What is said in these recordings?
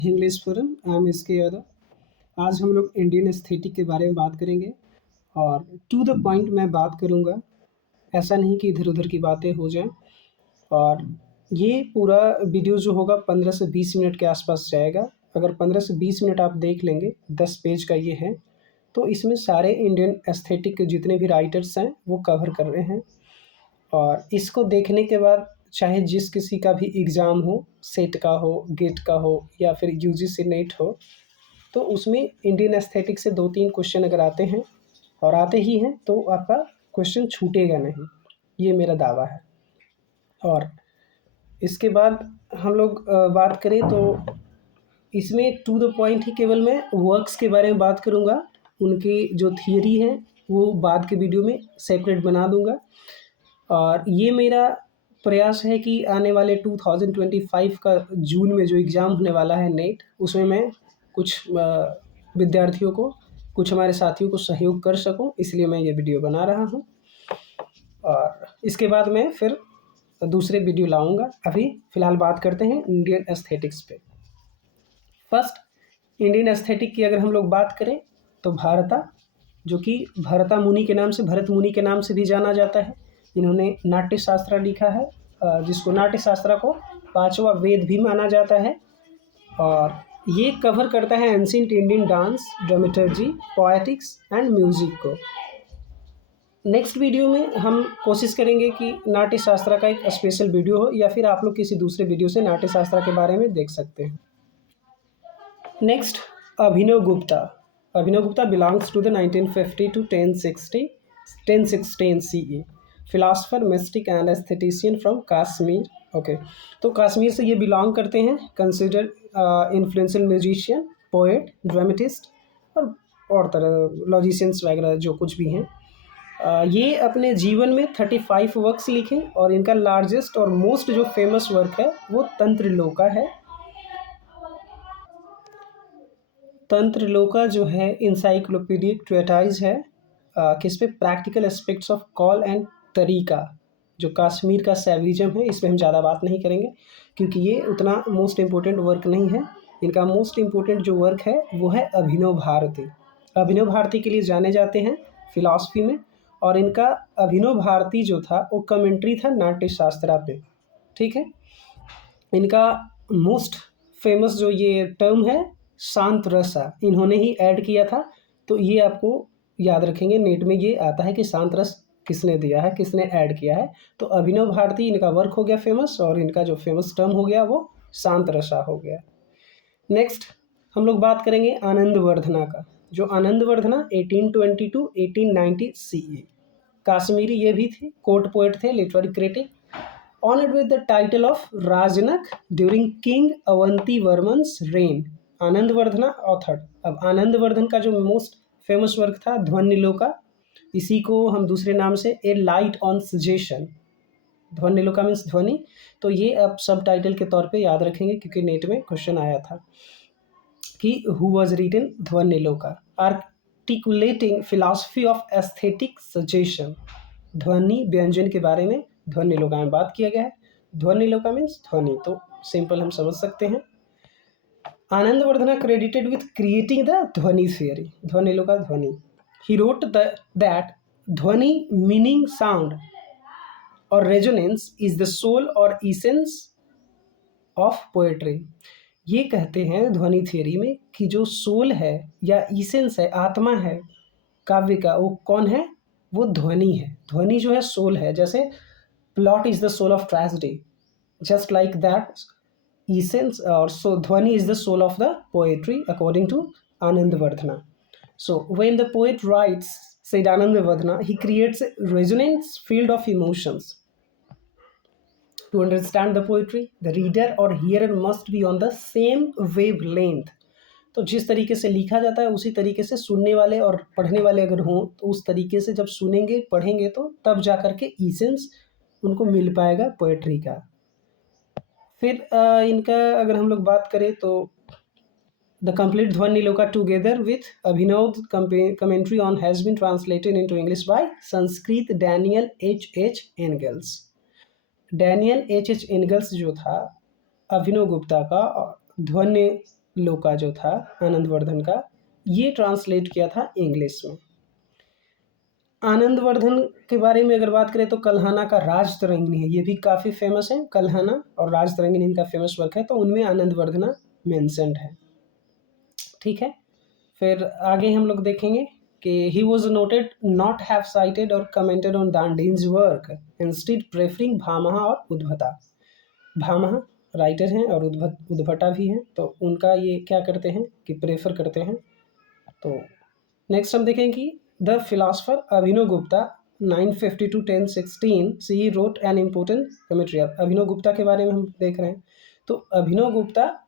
English forum. I am इसके यादव। आज हम लोग इंडियन एस्थेटिक के बारे में बात करेंगे और टू द पॉइंट मैं बात करूँगा। ऐसा नहीं कि इधर उधर की बातें हो जाएं। और ये पूरा वीडियो जो होगा 15 से 20 मिनट के आसपास जाएगा। अगर 15 से 20 मिनट आप देख लेंगे, 10 पेज का ये है, तो इसमें सारे इंडियन एस्थेटिक के जितने भी राइटर्स हैं वो कवर कर रहे हैं। और इसको देखने के बाद चाहे जिस किसी का भी एग्ज़ाम हो, सेट का हो, गेट का हो या फिर यूजीसी नेट हो, तो उसमें इंडियन एस्थेटिक से 2-3 क्वेश्चन अगर आते हैं और आते ही हैं तो आपका क्वेश्चन छूटेगा नहीं, ये मेरा दावा है। और इसके बाद हम लोग बात करें तो इसमें टू द पॉइंट ही केवल मैं वर्क्स के बारे में बात करूँगा। उनकी जो थियरी है वो बाद के वीडियो में सेपरेट बना दूँगा। और ये मेरा प्रयास है कि आने वाले 2025 का जून में जो एग्ज़ाम होने वाला है नेट, उसमें मैं कुछ विद्यार्थियों को, कुछ हमारे साथियों को सहयोग कर सकूं, इसलिए मैं ये वीडियो बना रहा हूं। और इसके बाद मैं फिर दूसरे वीडियो लाऊंगा। अभी फ़िलहाल बात करते हैं इंडियन एस्थेटिक्स पे। फर्स्ट, इंडियन एस्थेटिक की अगर हम लोग बात करें तो भारता, जो कि भरता मुनि के नाम से, भरत मुनि के नाम से भी जाना जाता है। इन्होंने नाट्य शास्त्र लिखा है, जिसको नाट्य शास्त्र को 5वां वेद भी माना जाता है। और ये कवर करता है ancient Indian dance, dramaturgy, poetics and music को। नेक्स्ट वीडियो में हम कोशिश करेंगे कि नाट्य शास्त्र का एक स्पेशल वीडियो हो, या फिर आप लोग किसी दूसरे वीडियो से नाट्य शास्त्र के बारे में देख सकते हैं। Next, Abhinava Gupta. Abhinava Gupta belongs to the 1950 to 1016 CE, philosopher, mystic and aesthetician from Kashmir. Okay, तो कश्मीर से ये बिलोंग करते हैं। Consider influential musician, poet, dramatist और तरह लॉजिशियंस वगैरह जो कुछ भी हैं। ये अपने जीवन में 35 वर्क्स लिखे और इनका लार्जेस्ट और मोस्ट जो फेमस वर्क है वो तंत्रलोका है। तंत्रलोका जो है इंसाइक्लोपीडिक ट्रेटाइज है किस पे, practical aspects of call and तरीका, जो कश्मीर का सैवरिज्म है। इस पर हम ज़्यादा बात नहीं करेंगे क्योंकि ये उतना मोस्ट इम्पोर्टेंट वर्क नहीं है। इनका मोस्ट इम्पोर्टेंट जो वर्क है वो है अभिनव भारती। अभिनव भारती के लिए जाने जाते हैं फिलॉसफी में। और इनका अभिनव भारती जो था वो कमेंट्री था नाट्य शास्त्रा पे। ठीक है, इनका मोस्ट फेमस जो ये टर्म है शांत रसा, इन्होंने ही ऐड किया था। तो ये आपको याद रखेंगे, नेट में ये आता है कि शांत रस किसने दिया है, किसने ऐड किया है। तो अभिनव भारती इनका वर्क हो गया फेमस, और इनका जो फेमस टर्म हो गया वो शांत रसा हो गया। नेक्स्ट हम लोग बात करेंगे आनंदवर्धना का। जो आनंदवर्धना 1820 to 1890 CE, काश्मीरी ये भी थे, कोर्ट पोएट थे, literary critic, honoured with the title of Rajanaka during king Avantivarman's reign. Anandavardhana author. अब आनंदवर्धन का जो मोस्ट फेमस वर्क था ध्वनिलोका, इसी को हम दूसरे नाम से ए लाइट ऑन सजेशन, ध्वनिलोका मीन्स ध्वनि। तो ये आप सब टाइटल के तौर पे याद रखेंगे क्योंकि नेट में क्वेश्चन आया था कि who was written Dhvanyaloka, articulating philosophy of aesthetic suggestion. ध्वनि व्यंजन के बारे में ध्वनिलोका में बात किया गया है। ध्वनिलोका मीन्स ध्वनि, तो सिंपल हम समझ सकते हैं। आनंदवर्धना क्रेडिटेड विथ क्रिएटिंग द ध्वनि थियरी, ध्वनिलोका ध्वनि। ही रोट दैट ध्वनि मीनिंग साउंड और रेजोनेंस इज द सोल और इसेंस ऑफ पोएट्री। ये कहते हैं ध्वनि थियरी में कि जो सोल है या इसेंस है, आत्मा है काव्य का, वो कौन है? वो ध्वनि है। ध्वनि जो है सोल है। जैसे plot is the soul of tragedy, just like that essence, or so dhwani is the soul of the poetry according to Anandavardhana. So when the poet writes, said Anandavardhana, he creates a resonance field of emotions. To understand the poetry, the reader or hearer must be on the same wavelength. तो जिस तरीके से लिखा जाता है उसी तरीके से सुनने वाले और पढ़ने वाले अगर हों तो उस तरीके से जब सुनेंगे पढ़ेंगे तो तब जा कर के इसेंस उनको मिल पाएगा पोएट्री का। फिर इनका अगर हम लोग बात करें तो the complete Dhvanyaloka together with Abhinava commentary on has been translated into English by Sanskrit Daniel H.H. Ingalls. Daniel H.H. Ingalls जो था अभिनव गुप्ता का ध्वनि लोका जो था आनंदवर्धन का, ये ट्रांसलेट किया था इंग्लिश में। आनंदवर्धन के बारे में अगर बात करें तो कल्हाना का राजतरंगिणी है, ये भी काफ़ी फेमस है। कल्हाना और राजतरंगिणी इनका फेमस वर्क है, तो उनमें आनंदवर्धना मेंशन्ड है। ठीक है, फिर आगे हम लोग देखेंगे कि he was noted not have cited और commented on Dandi's work, instead preferring Bhamaha और उद्भटा। भामह राइटर हैं और उद्भटा भी हैं, तो उनका ये क्या करते हैं कि प्रेफर करते हैं। तो नेक्स्ट हम देखें कि the philosopher Abhinava Gupta 950 to 1016 C wrote an important commentary. अब अभिनव गुप्ता के बारे में हम देख रहे हैं, तो अभिनव गुप्ता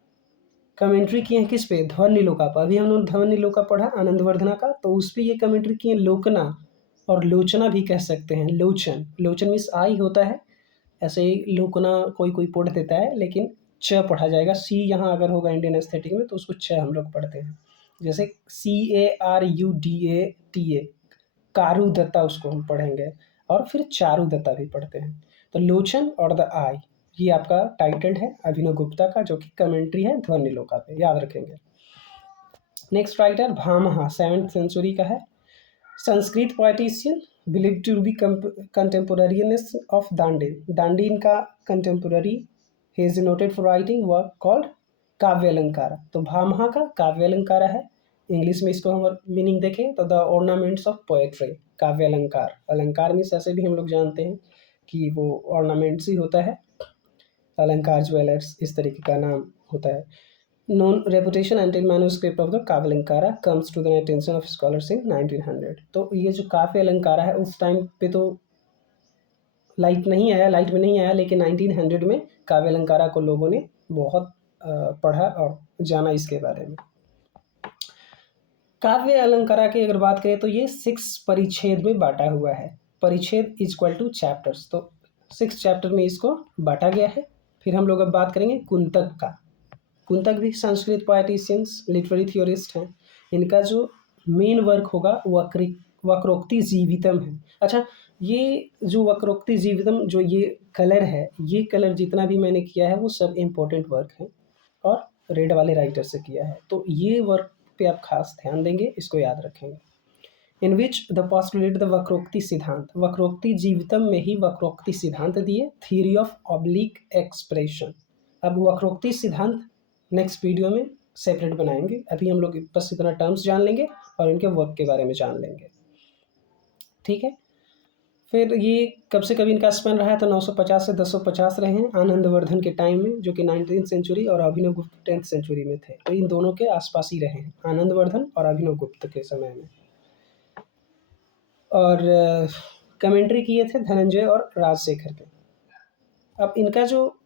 कमेंट्री किए हैं किस पे? ध्वनिलोका पर। अभी हम लोग ध्वनिलोका पढ़ा आनंदवर्धना का, तो उस पर ये कमेंट्री किए लोकना और लोचना भी कह सकते हैं। लोचन, लोचन मीन्स आई होता है, ऐसे ही लोकना कोई कोई पढ़ देता है, लेकिन च पढ़ा जाएगा। सी यहाँ अगर होगा इंडियन एस्थेटिक में तो उसको च हम लोग पढ़ते हैं। जैसे CARUDATA, कारू दत्ता उसको हम पढ़ेंगे, और फिर चारू दत्ता भी पढ़ते हैं। तो लोचन और द आई, ये आपका टाइटल है अभिनव गुप्ता का, जो कि कमेंट्री है ध्वनिलोका पे, याद रखेंगे। Next writer Bhamaha 7th century का है, Sanskrit poetician, believe to be contemporaries of Dandin. Dandin का contemporary, he is noted for writing work called Kavya Alankara. तो भामह का काव्य अलंकारा है, इंग्लिश में इसको हम मीनिंग देखें तो द ऑर्नामेंट्स ऑफ पोएट्री। काव्य अलंकार, अलंकार मीन्स ऐसे भी हम लोग जानते हैं कि वो ऑर्नामेंट्स ही होता है, अलंकार ज्वेलर्स इस तरीके का नाम होता है। Known reputation until manuscript of the Kavya Alankara comes to the attention of scholars in 1900। तो ये जो काव्य अलंकारा है उस टाइम पे तो लाइट में नहीं आया, लेकिन 1900 में काव्य अलंकारा को लोगों ने बहुत पढ़ा और जाना इसके बारे में। काव्य अलंकारा की अगर बात करें तो ये 6 परिच्छेद में बांटा हुआ है। परिच्छेद इज इक्वल टू चैप्टर्स, तो 6 चैप्टर में इसको बांटा गया है। फिर हम लोग अब बात करेंगे कुंतक का। कुंतक भी संस्कृत पोएटिशियंस, लिटरेरी थियोरिस्ट हैं। इनका जो मेन वर्क होगा वक्रोक्ति जीवितम है। अच्छा, ये जो वक्रोक्ति जीवितम, जो ये कलर है, ये कलर जितना भी मैंने किया है वो सब इम्पोर्टेंट वर्क है और रेड वाले राइटर से किया है, तो ये वर्क पे आप खास ध्यान देंगे, इसको याद रखेंगे। इन विच द पोस्टुलेट द वक्रोक्ति सिद्धांत, वक्रोक्ति जीवितम में ही वक्रोक्ति सिद्धांत दिए, थ्योरी ऑफ ऑब्लिक एक्सप्रेशन। अब वक्रोक्ति सिद्धांत नेक्स्ट वीडियो में सेपरेट बनाएंगे, अभी हम लोग बस इतना टर्म्स जान लेंगे और इनके वर्क के बारे में जान लेंगे। ठीक है, फिर ये कब से कभी इनका स्पेन रहा है, तो 950 से 1050 रहे हैं आनंदवर्धन के टाइम में, जो कि 19th सेंचुरी, और अभिनव गुप्त 10th सेंचुरी में थे। तो इन दोनों के आसपास ही रहे हैं, आनंदवर्धन और अभिनव गुप्त के समय में। और कमेंट्री किए थे धनंजय और राजशेखर के। अब इनका जो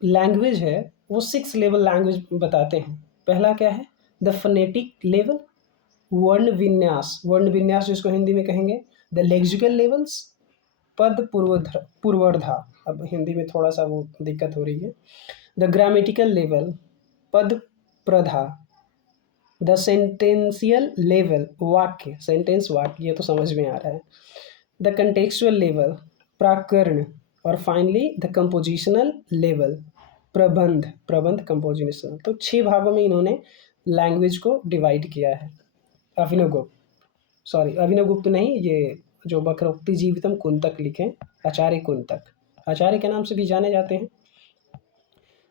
लैंग्वेज है वो 6 लेवल लैंग्वेज बताते हैं। पहला क्या है? द फोनेटिक लेवल, वर्ण विन्यास जिसको हिंदी में कहेंगे। द लेक्सिकल लेवल्स, पद पूर्वधा, अब हिंदी में थोड़ा सा वो दिक्कत हो रही है। द ग्रामेटिकल लेवल, पद प्रधा। The sentential level, vakya, sentence vakya, ये तो समझ में आ रहा है। The contextual level, prakarana. और finally the compositional level, prabandha composition. तो 6 भागों में इन्होंने लैंग्वेज को डिवाइड किया है। अभिनव गुप्त नहीं, ये जो वक्रोक्ति जीवितम कुंतक लिखे, आचार्य कुंतक, आचार्य के नाम से भी जाने जाते हैं।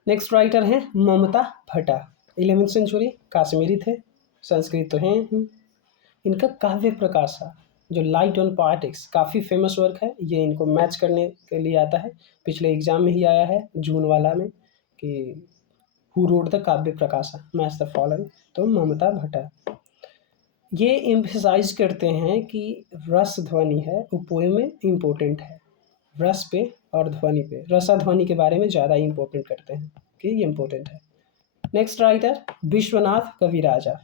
नेक्स्ट राइटर हैं ममता भट्टा, 11th सेंचुरी, काश्मीरी थे, संस्कृत तो हैं ही। इनका काव्य प्रकाशा, जो लाइट ऑन पॉलिटिक्स, काफ़ी फेमस वर्क है। ये इनको मैच करने के लिए आता है, पिछले एग्जाम में ही आया है जून वाला में, कि हु रोड द काव्य प्रकाशा, मैच द फॉलोइंग। तो ममता भट्टा ये एम्फसाइज करते हैं कि रस ध्वनि है वो पोएम में इम्पोर्टेंट है, रस पे और ध्वनि पे, रसा ध्वनि के बारे में ज़्यादा इम्पोर्टेंट करते हैं कि ये इम्पोर्टेंट है। Next writer Vishwanath Kaviraja,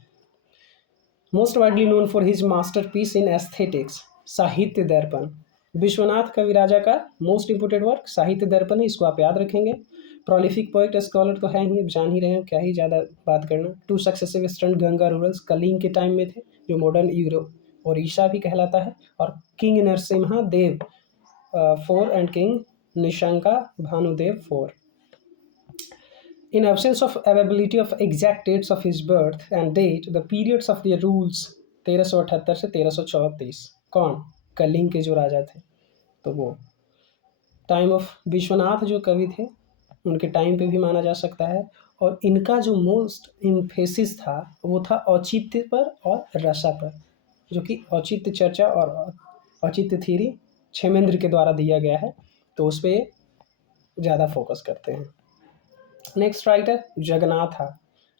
most widely known for his masterpiece in aesthetics, Sahitya Darpan. Vishwanath कविराजा का मोस्ट इम्पोर्टेंट वर्क साहित्य दर्पण है, इसको आप याद रखेंगे। प्रोलिफिक पोइट स्कॉलर तो है ही, अब जान ही रहे हैं, क्या ही ज़्यादा बात करना। 2 सक्सेसिव स्टंट गंगा रूरल्स कलिंग के टाइम में थे, जो मॉडर्न ओडिशा भी कहलाता है। और king Narasimha Deva 4 and king Nishanka Bhanudeva 4। In absence of availability of exact dates of his birth and date, the periods of their rules 1378 से 1334, कौन? कलिंग के जो राजा थे, तो वो टाइम ऑफ विश्वनाथ जो कवि थे उनके टाइम पे भी माना जा सकता है। और इनका जो मोस्ट इम्फेसिस था वो था औचित्य पर और रसा पर, जो कि औचित्य चर्चा और औचित्य थ्योरी क्षेमेंद्र के द्वारा दिया गया है, तो उस पर ज़्यादा फोकस करते हैं। Next writer Jagannath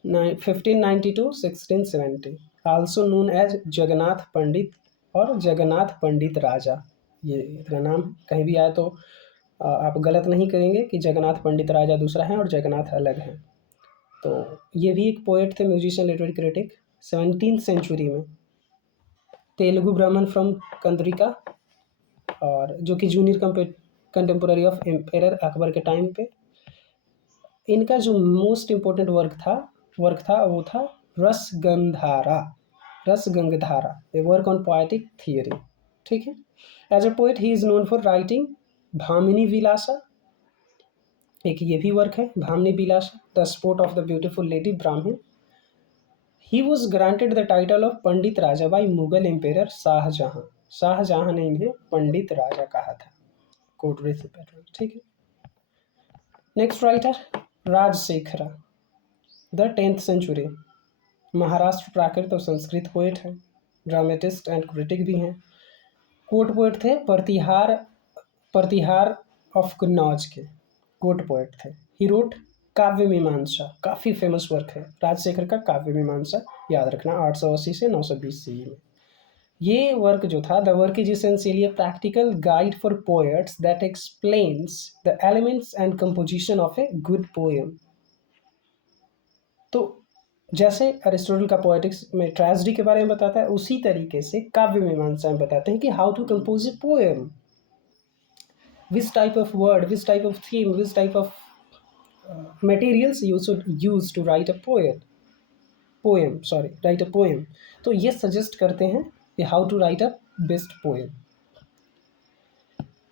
1592-1670, also known as Jagannath Pandit और जगन्नाथ पंडित राजा। ये इतना नाम कहीं भी आए तो आप गलत नहीं करेंगे कि जगन्नाथ पंडित राजा दूसरा है और जगन्नाथ अलग है। तो ये भी एक पोएट थे, musician, literary critic, 17th century में, तेलुगु ब्राह्मण फ्रॉम कंद्रिका, और जो कि junior contemporary of emperor Akbar के टाइम पे। इनका जो मोस्ट इम्पोर्टेंट वर्क था वो था Rasagandhara, a work on poetic theory. ठीक है। As a poet he is known for writing Bhamini Vilasa, एक ये भी वर्क है Bhamini Vilasa, the sport of the beautiful lady Brahman. He was granted the title of Pandit Raja by Mughal emperor Shahjahan. Shahjahan ने इन्हें पंडित राजा कहा था, कोटरे से पहले। ठीक है। Next writer Rajasekhara, the 10th century, Maharashtra Prakrit और संस्कृत पोएट है, ड्रामेटिस्ट एंड क्रिटिक भी हैं। कोर्ट पोएट थे, प्रतिहार ऑफ कन्नौज के कोर्ट पोएट थे। ही रोट काव्य मीमांसा, काफ़ी फेमस वर्क है राजशेखर का काव्य मीमांसा, याद रखना, 880 से 920 CE में। ये वर्क जो था, the work is essentially a practical guide for poets that explains the elements and composition of a good poem. तो जैसे अरिस्टोटल का पोएटिक्स में ट्रेजेडी के बारे में बताता है, उसी तरीके से काव्य मीमांसा में बताते हैं कि how to compose a poem, which type of word, which type of theme, which type of materials you should use to write a poem. तो ये सजेस्ट करते हैं कि how to write a best poem.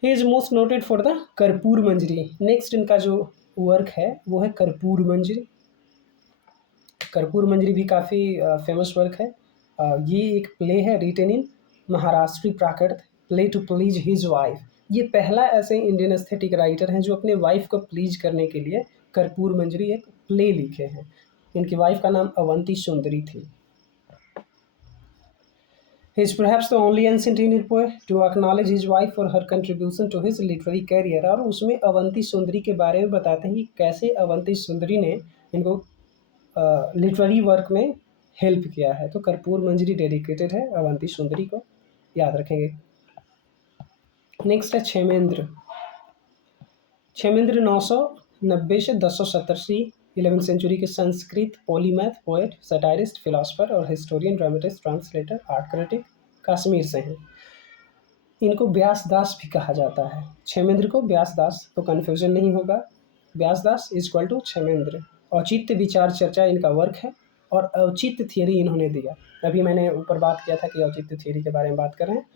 He is most noted for the Karpura Manjari. Next इनका जो work है वो है कर्पूर मंजरी। कर्पूर मंजरी भी काफ़ी फेमस वर्क है। ये एक प्ले है written in Maharashtri Prakrit, play to please his wife. ये पहला ऐसे इंडियन एस्थेटिक राइटर हैं जो अपने वाइफ को प्लीज करने के लिए कर्पूर मंजरी एक प्ले लिखे हैं। इनकी वाइफ का नाम अवंती सुंदरी थी। He is perhaps the only ancient Indian poet to acknowledge his wife for her contribution to his literary career। और उसमें अवंती सुंदरी के बारे में बताते हैं कि कैसे अवंती सुंदरी ने इनको लिटरेरी वर्क में हेल्प किया है। तो कर्पूर मंजरी डेडिकेटेड है अवंती सुंदरी को, याद रखेंगे। नेक्स्ट है क्षेमेंद्र। क्षेमेंद्र 990 से 1070 11th सेंचुरी के Sanskrit polymath, poet, satirist, philosopher और historian, dramatist, translator, art critic, Kashmir से हैं। इनको व्यासदास भी कहा जाता है। क्षेमेंद्र को व्यासदास, तो कन्फ्यूजन नहीं होगा, व्यासदास इज इक्वल टू क्षेमेंद्र। औचित्य विचार चर्चा इनका वर्क है और औचित्य थियरी इन्होंने दिया। अभी मैंने ऊपर बात किया था कि औचित्य थियरी के बारे में बात कर रहे हैं,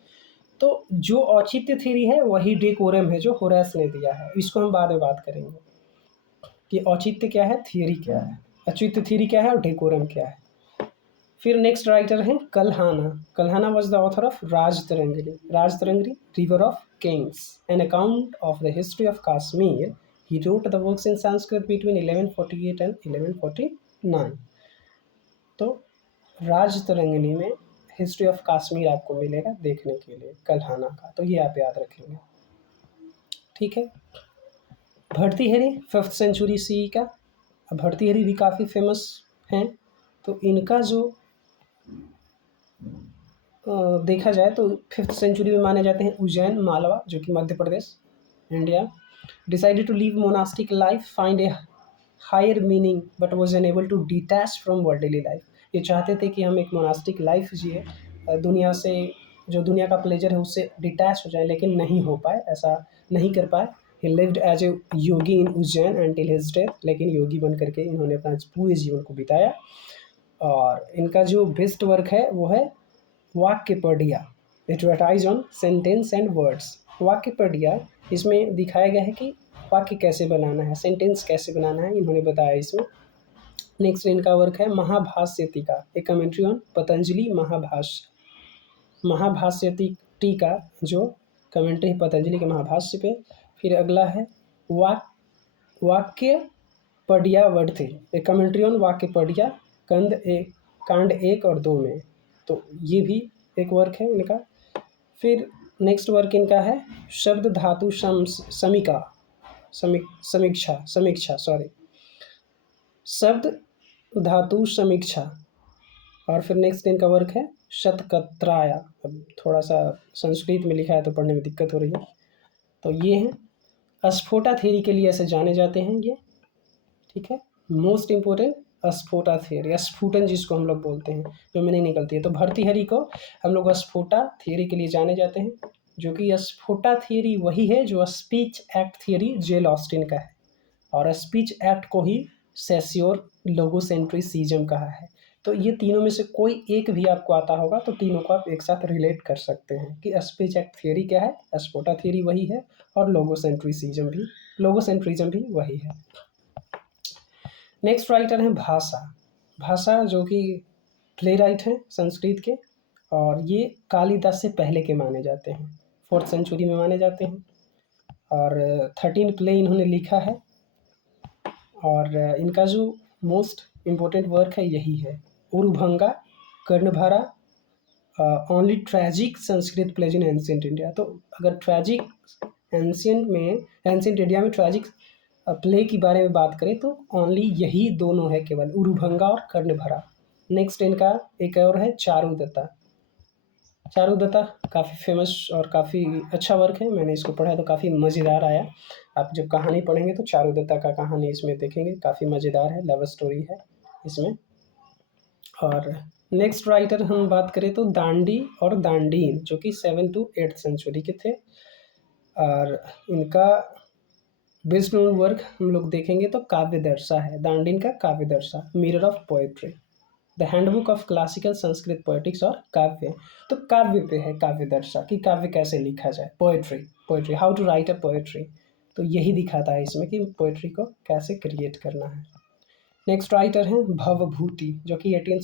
तो जो औचित्य थियरी है वही डेकोरम है जो होरेस ने दिया है। इसको हम बाद में बात करेंगे कि औचित्य क्या है, थियरी क्या है, औचित्य थियरी क्या है और डेकोरम क्या है। फिर नेक्स्ट राइटर हैं Kalhana. Kalhana was the author of Rajatarangini, river of Kings, an account of the history of Kashmir. He wrote the works in Sanskrit between 1148 and 1149। तो राजतरंगिणी में हिस्ट्री ऑफ कश्मीर आपको मिलेगा देखने के लिए कल्हाना का, तो ये आप याद रखेंगे। ठीक है। भर्तृहरि 5th सेंचुरी CE का। भर्तृहरि भी काफ़ी फेमस हैं। तो इनका जो देखा जाए तो 5th सेंचुरी में माने जाते हैं उज्जैन, मालवा, जो कि Madhya Pradesh, India. Decided to leave monastic life, find a higher meaning but was unable to detach from worldly life. ये चाहते थे कि हम एक मोनास्टिक लाइफ जिए, दुनिया से, जो दुनिया का प्लेजर है उससे डिटैच हो जाए, लेकिन नहीं हो पाए, ऐसा नहीं कर पाए। He lived as a yogi in Ujjain until his death, लेकिन योगी बन करके इन्होंने अपना पूरे जीवन को बिताया। और इनका जो बेस्ट वर्क है वो है Vakyapadiya, it treatise on sentence and words. Vakyapadiya, इसमें दिखाया गया है कि वाक्य कैसे बनाना है, सेंटेंस कैसे बनाना है, इन्होंने बताया इसमें। नेक्स्ट इनका वर्क है महाभाष्य टीका, ए कमेंट्री ऑन पतंजलि महाभाष्य। महाभाष्य टीका जो कमेंट्री है पतंजलि के महाभाष्य पे। फिर अगला है वाक्य पढ़िया वर्ड थे, ए कमेंट्री ऑन वाक्य पढ़िया कांड 1 और 2 में। तो ये भी एक वर्क है इनका। फिर नेक्स्ट वर्क इनका है शब्द धातु समीक्षा शब्द धातु समीक्षा। और फिर नेक्स्ट इनका वर्क है शतकत्राया। अब थोड़ा सा संस्कृत में लिखा है तो पढ़ने में दिक्कत हो रही है। तो ये हैं स्फोटा थ्योरी के लिए ऐसे जाने जाते हैं ये, ठीक है। मोस्ट इम्पोर्टेंट स्फोटा थ्योरी, स्फुटन जिसको हम लोग बोलते हैं, जो में नहीं निकलती है। तो भर्तृहरि को हम लोग स्फोटा थ्योरी के लिए जाने जाते हैं, जो कि स्फोटा थ्योरी वही है जो speech act theory J L Austin का है, और स्पीच एक्ट को ही सेस्योर लोगोसेंट्रिसिज्म कहा है। तो ये तीनों में से कोई एक भी आपको आता होगा तो तीनों को आप एक साथ रिलेट कर सकते हैं कि स्पीच एक्ट थ्योरी क्या है, स्फोटा थ्योरी वही है, और लोगोसेंट्रिज्म भी वही है। नेक्स्ट राइटर हैं भाषा जो कि प्ले राइट हैं संस्कृत के, और ये कालिदास से पहले के माने जाते हैं, 4th सेंचुरी में माने जाते हैं, और 13 प्ले इन्होंने लिखा है। और इनका जो मोस्ट इम्पोर्टेंट वर्क है यही है Urubhanga Karnabhara only tragic Sanskrit plays in ancient India. तो अगर ट्रेजिक एंशिएंट इंडिया में ट्रेजिक प्ले की बारे में बात करें तो ओनली यही दोनों है केवल, उरुभंगा और कर्णधारा। नेक्स्ट इनका एक और है चारुदत्ता काफ़ी फेमस और काफ़ी अच्छा वर्क है, मैंने इसको पढ़ा तो काफ़ी मज़ेदार आया। आप जब कहानी पढ़ेंगे तो चारुदत्ता का कहानी इसमें देखेंगे, काफ़ी मज़ेदार है, लव स्टोरी है इसमें। और नेक्स्ट राइटर हम बात करें तो दांडी और दांडीन, जो कि 7th to 8th सेंचुरी के थे, और इनका बेस्ट नोन वर्क हम लोग देखेंगे तो काव्यदर्शा है, दांडीन का Kavyadarsha, mirror of poetry, the handbook of classical Sanskrit poetics और काव्य। तो काव्य पे है काव्यदर्शा कि काव्य कैसे लिखा जाए, poetry how to write a poetry. तो यही दिखाता है इसमें कि पोएट्री को कैसे क्रिएट करना है। नेक्स्ट राइटर हैं भवभूति, जो कि 8th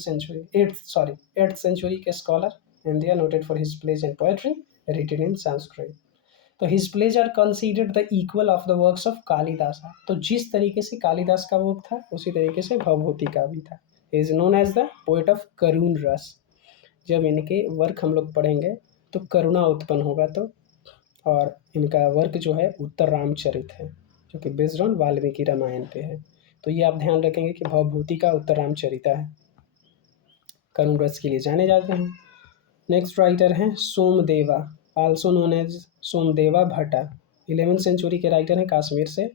सेंचुरी के scholar, and they are noted for his plays and poetry written in Sanskrit. तो his plays are considered the equal of the works of Kalidasa. तो जिस तरीके से कालिदास का वर्क था उसी तरीके से भवभूति का भी था। Is known as the poet of karuna rasa. जब इनके वर्क हम लोग पढ़ेंगे तो करुणा उत्पन्न होगा। तो और इनका वर्क जो है उत्तर रामचरित है, जो कि बेस्ड ऑन वाल्मीकि रामायण पे है। तो ये आप ध्यान रखेंगे कि भवभूति का उत्तर रामचरिता है, करुण रस के लिए जाने जाते हैं। नेक्स्ट राइटर हैं सोमदेवा, आल्सो नोन एज सोमदेवा भट्टा, 11th सेंचुरी के राइटर हैं, कश्मीर से।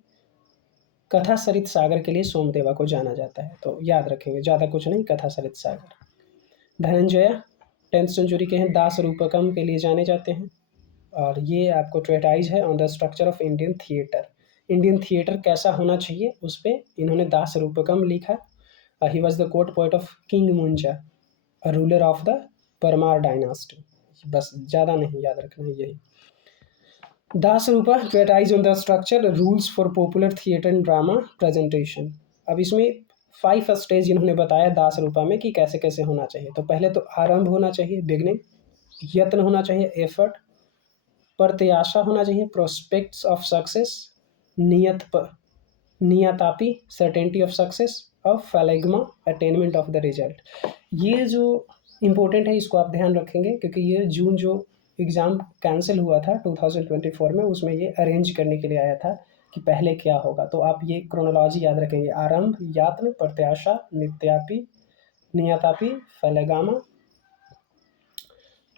कथा सरित सागर के लिए सोमदेवा को जाना जाता है, तो याद रखेंगे, ज़्यादा कुछ नहीं, कथा सरित सागर। धनंजय 10th सेंचुरी के हैं, दास रूपकम के लिए जाने जाते हैं, और ये आपको ट्रेटाइज है on the structure of Indian theatre कैसा होना चाहिए उस पर इन्होंने दास रूपकम लिखा। He was the court poet of king Munja, a ruler of the Paramara dynasty. बस ज़्यादा नहीं याद रखना है यही। Dasarupa treatise on the structure rules for popular theatre and drama presentation. अब इसमें 5 स्टेज इन्होंने बताया दास रूपा में कि कैसे कैसे होना चाहिए। तो पहले तो आरंभ होना चाहिए, बिगनिंग, यत्न होना चाहिए, एफर्ट, प्रत्याशा होना चाहिए, प्रोस्पेक्ट्स ऑफ सक्सेस, नियतापि, सर्टेनिटी ऑफ सक्सेस, और फैलेग्मा, अटेनमेंट ऑफ द रिजल्ट। ये जो इम्पोर्टेंट है इसको आप ध्यान रखेंगे, क्योंकि ये जून जो एग्ज़ाम कैंसिल हुआ था 2024 में, उसमें ये अरेंज करने के लिए आया था कि पहले क्या होगा। तो आप ये क्रोनोलॉजी याद रखेंगे, आरंभ, यात्न, प्रत्याशा, नियतापि, फैलेगामा।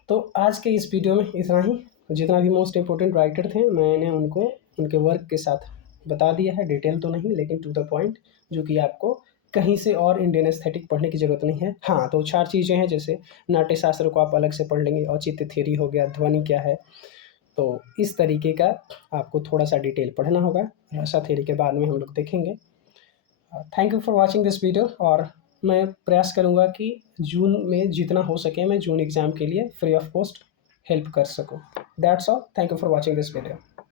तो आज के इस वीडियो में इतना ही। जितना भी मोस्ट इम्पोर्टेंट राइटर थे मैंने उनको उनके वर्क के साथ बता दिया है, डिटेल तो नहीं लेकिन टू द पॉइंट, जो कि आपको कहीं से और इंडियन एस्थेटिक पढ़ने की ज़रूरत नहीं है। हाँ, तो 4 चीज़ें हैं, जैसे नाट्यशास्त्र को आप अलग से पढ़ लेंगे, औचित्य थ्योरी हो गया, ध्वनि क्या है, तो इस तरीके का आपको थोड़ा सा डिटेल पढ़ना होगा। रसा थ्योरी के बाद में हम लोग देखेंगे। Thank you for watching this video, और मैं प्रयास करूँगा कि जून में जितना हो सके मैं जून एग्ज़ाम के लिए फ्री ऑफ कॉस्ट हेल्प कर सकूँ। That's all, thank you for watching this video.